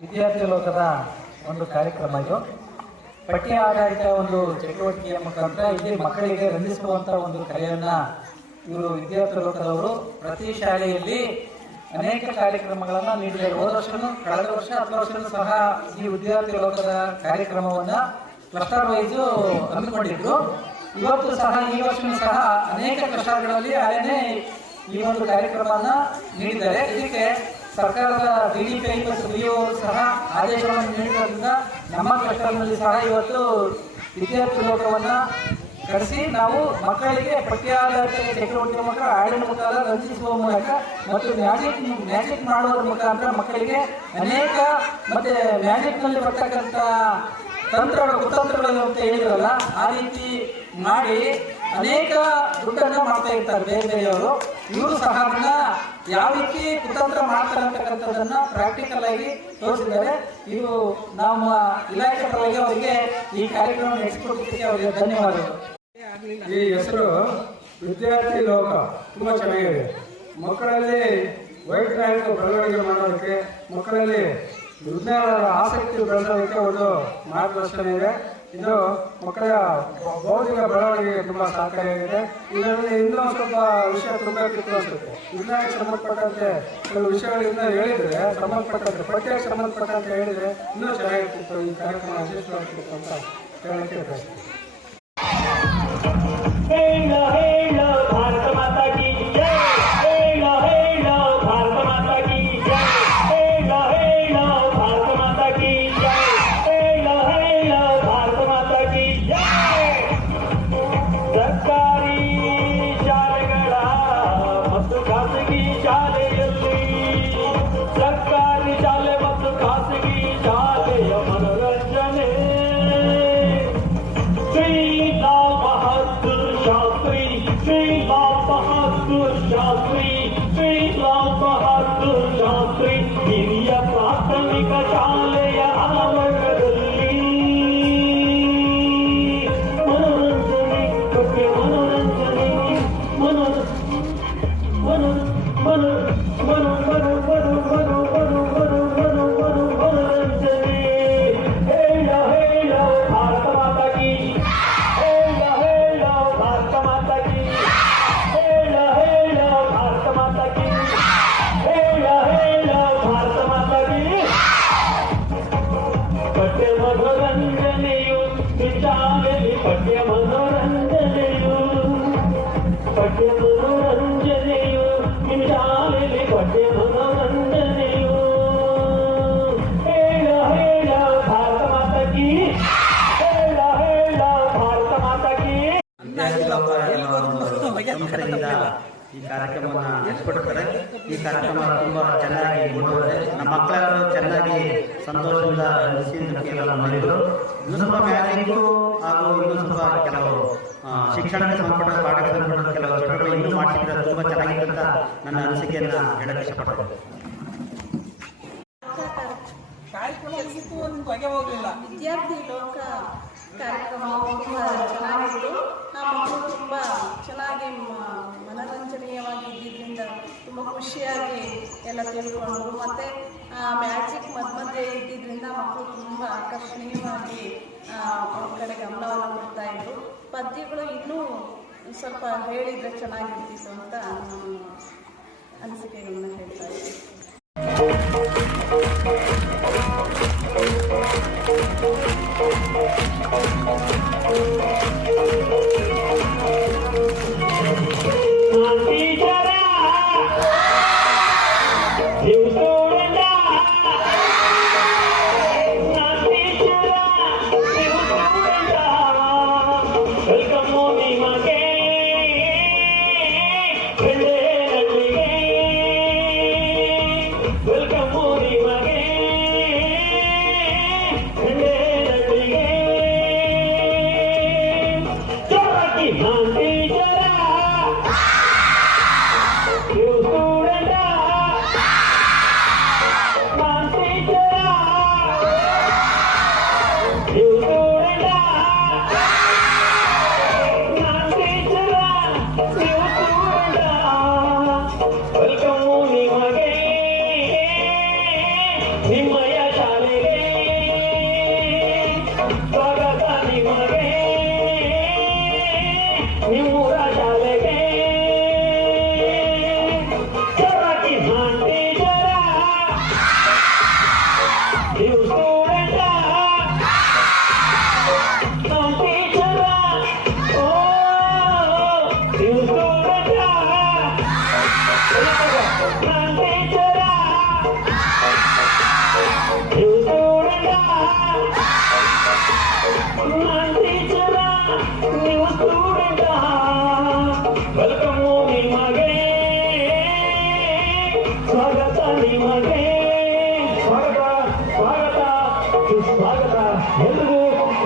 ವಿದ್ಯಾರ್ಥಿ ಲೋಕದ ಒಂದು ಕಾರ್ಯಕ್ರಮ ಇದು. ಪಠ್ಯ ಆಧಾರಿತ ಒಂದು ಚಟುವಟಿಕೆಯ ಮುಖಾಂತರ ಇಲ್ಲಿ ಮಕ್ಕಳಿಗೆ ರಂಜಿಸುವಂತಹ ಒಂದು ಕಲೆಯನ್ನ ಇವರು ವಿದ್ಯಾರ್ಥಿ ಲೋಕದವರು ಪ್ರತಿ ಶಾಲೆಯಲ್ಲಿ ಅನೇಕ ಕಾರ್ಯಕ್ರಮಗಳನ್ನು ನೀಡಿದ್ದಾರೆ. ಹೋದ ವರ್ಷನೂ, ಕಳೆದ ವರ್ಷ, 10 ವರ್ಷನೂ ಸಹ ಈ ವಿದ್ಯಾರ್ಥಿ ಲೋಕದ ಕಾರ್ಯಕ್ರಮವನ್ನ ಕ್ಲಸ್ಟರ್ ವೈಸು ಹಮ್ಮಿಕೊಂಡಿದ್ರು. ಇವತ್ತು ಸಹ, ಈ ವರ್ಷನೂ ಸಹ ಅನೇಕ ಕ್ಲಸ್ಟರ್ಗಳಲ್ಲಿ ಆಯನೇ ಈ ಒಂದು ಕಾರ್ಯಕ್ರಮವನ್ನು ನೀಡಿದ್ದಾರೆ. ಇದಕ್ಕೆ ಸರ್ಕಾರದ DDPI ಮತ್ತು BO ಸಹ ಆದೇಶವನ್ನು ನೀಡಿರೋದ್ರಿಂದ ನಮ್ಮ ಕ್ಲಸ್ಟರ್ನಲ್ಲಿ ಸಹ ಇವತ್ತು ವಿದ್ಯಾರ್ಥಿ ಲೋಕವನ್ನು ಕರೆಸಿ ನಾವು ಮಕ್ಕಳಿಗೆ ಪಠ್ಯಾಧಾರಿತ ಚಟುವಟಿಕೆ ಮೂಲಕ, ಹಾಡಿನ ಮುಖಾಂತರ ರಂಜಿಸುವ ಮೂಲಕ ಮತ್ತು ಮ್ಯಾಜಿಕ್ ಮಾಡೋದ್ರ ಮುಖಾಂತರ ಮಕ್ಕಳಿಗೆ ಅನೇಕ ಮತ್ತೆ ಮ್ಯಾಜಿಕ್ನಲ್ಲಿ ಬರ್ತಕ್ಕಂಥ ಕುತಂತ್ರಗಳು ಅಂತ ಹೇಳಿದ್ರಲ್ಲ, ಆ ರೀತಿ ಮಾಡಿ ಅನೇಕ ದುಡ್ಡನ್ನು ಮಾಡ್ತಾ ಇರ್ತಾರೆ ಬೇರೆ ಬೇರೆಯವರು. ಇವರು ಸಹ ಅದನ್ನ ಯಾವ ರೀತಿ ಕುತಂತ್ರ ಮಾಡ್ತಾರೆ ಅಂತಕ್ಕಂಥದ್ದನ್ನ ಪ್ರಾಕ್ಟಿಕಲ್ ಆಗಿ ತೋರಿಸಿದ್ದಾರೆ. ಇದು ನಮ್ಮ ಇಲಾಖೆ ಪರವಾಗಿ ಅವರಿಗೆ ಈ ಕಾರ್ಯಕ್ರಮ ನಡೆಸಿಕೊಟ್ಟಿದ್ದಕ್ಕೆ ಅವರಿಗೆ ಧನ್ಯವಾದಗಳು. ಈ ಹೆಸರು ವಿದ್ಯಾರ್ಥಿ ಲೋಕ ತುಂಬಾ ಚೆನ್ನಾಗಿದೆ. ಮಕ್ಕಳಲ್ಲಿ ವೈಜ್ಞಾನಿಕ ಬೆಳವಣಿಗೆ ಮಾಡೋದಕ್ಕೆ, ಮಕ್ಕಳಲ್ಲಿ ವಿಜ್ಞಾನದ ಆಸಕ್ತಿ ಬೆಳೆಸೋದಕ್ಕೆ ಒಂದು ಮಾರ್ಗದರ್ಶನ ಇದೆ. ಇದು ಮಕ್ಕಳ ಬೌದ್ಧಿಕ ಬೆಳವಣಿಗೆಗೆ ತುಂಬಾ ಸಹಕಾರಿಯಾಗಿದೆ. ಇದರಲ್ಲಿ ಇನ್ನೂ ಸ್ವಲ್ಪ ವಿಷಯ ತುಂಬಬೇಕಿತ್ತು ಅನ್ಸುತ್ತೆ. ವಿಜ್ಞಾನಕ್ಕೆ ಸಂಬಂಧಪಟ್ಟಂತೆ ಕೆಲವು ವಿಷಯಗಳಿಂದ ಹೇಳಿದ್ರೆ, ಸಂಬಂಧಪಟ್ಟಂತೆ ಪಠ್ಯಕ್ಕೆ ಸಂಬಂಧಪಟ್ಟಂತೆ ಹೇಳಿದ್ರೆ ಇನ್ನೂ ಚೆನ್ನಾಗಿರ್ತಿತ್ತು. ಈ ಕಾರ್ಯಕ್ರಮ ಯಶಸ್ವಿಯಾಗ್ತಿತ್ತು ಅಂತ ಹೇಳಕ್ಕೆ ಬಯಸ್ತೀನಿ. ಹಿರಿಯ ಪ್ರಾಥಮಿಕ ಶಾಲೆಯ ಆವರಣದಲ್ಲಿ ಮನೋರಂಜನೆ ಹೇಳ ಹೇಳ ಭಾರತ ಮಾತಾ ಕೀ, ಹೇಳ ಹೇಳ ಭಾರತ ಮಾತಾ ಕೀ, ಹೇಳ ಹೇಳ ಭಾರತ ಮಾತಾ ಕೀ, ಹೇಳ ಹೇಳ ಭಾರತ ಮಾತಾ ಕೀ. ಪಠ್ಯ ಮನೋರಂಜನೆಯು ಶಾಲೆಯಲ್ಲಿ, ಪಠ್ಯ ಮನೋರಂಜನೆಯು, ಪಠ್ಯ ಮನೋರಂಜನೆಯು ಶಾಲೆಯಲ್ಲಿ, ಪಠ್ಯ ಮನೋರಂಜನೆಯು. ಹೇಳ ಹೇಳ ಭಾರತ ಮಾತಾ ಕೀ, ಹೇಳ ಹೇಳ ಭಾರತ ಮಾತಾ ಕೀ. ಈ ಕಾರ್ಯಕ್ರಮವನ್ನು ನಡೆಸಿಕೊಟ್ಟಿರ್ತಾರೆ. ಈ ಕಾರ್ಯಕ್ರಮ ತುಂಬ ಚೆನ್ನಾಗಿ ಮುಂದುವರೆದಿದೆ. ನಮ್ಮ ಮಕ್ಕಳೆಲ್ಲರೂ ಚೆನ್ನಾಗಿ ಸಂತೋಷದಿಂದ ಕೇಳಲು ಮಾಡಿದರು. ಇನ್ನೂ ಸ್ವಲ್ಪ ಮ್ಯಾಜಿಕ್ಕು ಹಾಗೂ ಇನ್ನೂ ಸ್ವಲ್ಪ ಕೆಲವು ಶಿಕ್ಷಣಕ್ಕೆ ಸಂಬಂಧಪಟ್ಟ ಪಾಠಕ್ಕೆ ಸಂಬಂಧಪಟ್ಟ ಕೆಲವು ಚಟುವಟಿಕೆಗಳು ಇನ್ನೂ ಮಾಡಿಸಿದ್ರೆ ತುಂಬ ಚೆನ್ನಾಗಿದೆ ಅಂತ ನನ್ನ ಅನಿಸಿಕೆಯನ್ನು ಹೇಳಕ್ಕೆ ಇಷ್ಟಪಡ್ತೇನೆ. ವಿದ್ಯಾರ್ಥಿ ಲೋಕ ಕಾರ್ಯಕ್ರಮ ತುಂಬ ಚೆನ್ನಾಗಿತ್ತು. ಆ ಮಕ್ಕಳು ತುಂಬ ಚೆನ್ನಾಗಿ ಮನರಂಜನೀಯವಾಗಿ ಇದ್ದಿದ್ದರಿಂದ ತುಂಬ ಖುಷಿಯಾಗಿ ಎಲ್ಲ ತಿಳ್ಕೊಂಡ್ರು. ಮತ್ತು ಮ್ಯಾಜಿಕ್ ಮಧ್ಯೆ ಇದ್ದಿದ್ದರಿಂದ ಮಕ್ಕಳು ತುಂಬ ಆಕರ್ಷಣೀಯವಾಗಿ ಅವ್ರ ಕಡೆ ಗಮನವನ್ನು ಕೊಡ್ತಾ ಇದ್ರು. ಪದ್ಯಗಳು ಇನ್ನೂ ಸ್ವಲ್ಪ ಹೇಳಿದರೆ ಚೆನ್ನಾಗಿರ್ತಿತ್ತು ಅಂತ ಅನಿಸಿಕೆಗಳನ್ನ ಹೇಳ್ತಾ ಇದ್ದೆ. ವೆಲ್ಕಮ್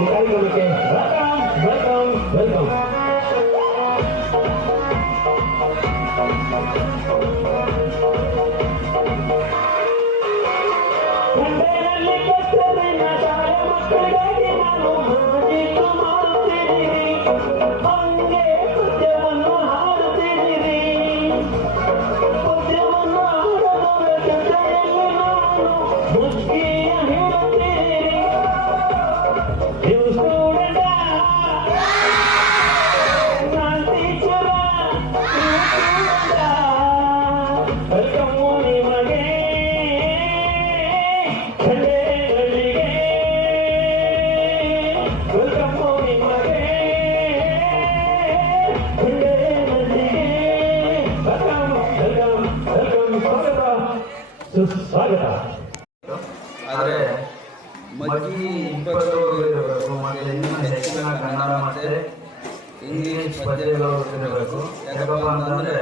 ಈ ಕಾರ್ಯಕ್ರಮಕ್ಕೆ ವೆಲ್ಕಮ್ ವೆಲ್ಕಮ್ ವೆಲ್ಕಮ್. ಕಂಡೆನಲ್ಲಿ ಕೆಟ್ಟದನ್ನ ಶಾಲೆ ಮಕ್ಕಳಿಗಾಗಿ ನಾನು ಹಾಡಿದ್ದು ಮಾಡುತ್ತೀರಿ, ಹಂಗೆ ಪದ್ಯವನ್ನು ಹಾಡುತ್ತೀರಿ. ಪದ್ಯವನ್ನು ಹಾಡದವರ ಜೊತೆಯಲ್ಲಿ ನಾನು ಬುದ್ಧಿಯ ಹೇಳುತ್ತೀರಿ. ನೀವು ಸ್ಟೂಡೆಂಟ, ನಾನು ಟೀಚರ, ವೆಲ್ಕಮ್ ನಿಮಗೆ ಖಂಡೇನಲ್ಲಿಗೆ, ವೆಲ್ಕಮ್ ನಿಮಗೆ ಖಂಡೇನಲ್ಲಿಗೆ, ವೆಲ್ಕಮ್ ವೆಲ್ಕಮ್ ವೆಲ್ಕಮ್, ಸ್ವಾಗತ ಸುಸ್ವಾಗತ. ಆದರೆ ಮಜ್ಜಿ 20 ಇರಬೇಕು, ಮತ್ತೆ ಇನ್ನೂ ಹೆಚ್ಚಿನ ಕನ್ನಡ ಮತ್ತೆ ಇಂಗ್ಲಿಷ್ ಪದ್ಯಗಳು ಇರಬೇಕು. ಯಾಕಪ್ಪ ಅಂತಂದ್ರೆ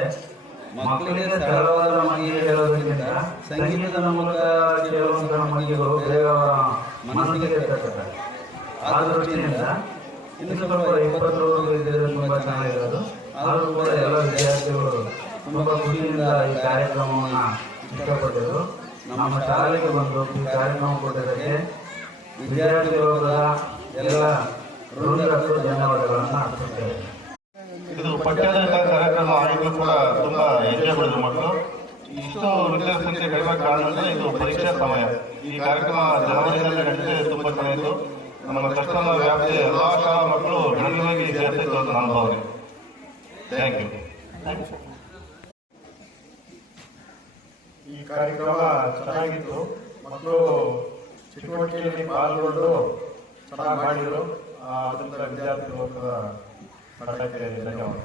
ಮಕ್ಕಳಿಗೆ ಸರಳವಾದ ಮಗಿಗೆ ಹೇಳೋದ್ರಿಂದ ಸಂಗೀತದ ಮೂಲಕ ಕೇಳುವಂಥ ಮಗಿಗಳು ಬೇಗ ಮನಸ್ಸಿಗೆ ತರ್ತದೆ. ಆ ದೃಷ್ಟಿಯಿಂದ ಇನ್ನು ಸ್ವಲ್ಪ 20 ಇದ್ದರೆ ತುಂಬ ಚೆನ್ನಾಗಿರೋದು. ಆದರೂ ಕೂಡ ಎಲ್ಲ ವಿದ್ಯಾರ್ಥಿಗಳು ತುಂಬ ಖುಷಿಯಿಂದ ಈ ಕಾರ್ಯಕ್ರಮವನ್ನು ಇಷ್ಟಪಟ್ಟರು. ನಮ್ಮ ಶಾಲೆಗೆ ಬಂದು ಈ ಕಾರ್ಯಕ್ರಮ ಕೊಟ್ಟಿದ್ದಕ್ಕೆ ವಿದ್ಯಾರ್ಥಿಗಳ ಎಲ್ಲ ವೃಂದಕ್ಕೂ ಧನ್ಯವಾದಗಳನ್ನು ಅರ್ಪಿಸುತ್ತೇವೆ. ಇದು ಪಠ್ಯಾಧಾರಿತ ಕಾರ್ಯಕ್ರಮ ಆಗಿದ್ರು ಕೂಡ ತುಂಬಾ ಹೆಜ್ಜೆ ಪಡೆದು ಮಕ್ಕಳು. ಇಷ್ಟು ವಿದ್ಯಾರ್ಥಿ ಸಂಖ್ಯೆ ಕಡಿಮೆ ಕಾರಣದಿಂದ ಇದು ಪರೀಕ್ಷಾ ಸಮಯ. ಈ ಕಾರ್ಯಕ್ರಮ ಜನವರಿಯಲ್ಲಿ ನಡೆದರೆ ತುಂಬಾ ಚೆನ್ನಾಗಿತ್ತು. ನಮ್ಮ ಕಷ್ಟದ ವ್ಯಾಪ್ತಿ ಎಲ್ಲಾ ಶಾಲಾ ಮಕ್ಕಳು ಗಣನೀಯವಾಗಿ ಸೇರ್ತಿತ್ತು ಅಂತ ನನ್ನ ಭಾವನೆ. Thank you. ಈ ಕಾರ್ಯಕ್ರಮ ಚೆನ್ನಾಗಿತ್ತು. ಮಕ್ಕಳು ಚಟುವಟಿಕೆಯಲ್ಲಿ ಪಾಲ್ಗೊಂಡು ಚೆನ್ನಾಗಿ ಮಾಡಿದರು. ಅದರಿಂದ ವಿದ್ಯಾರ್ಥಿ ಲೋಕದ ಮಟ್ಟಕ್ಕೆ ಧನ್ಯವಾದ.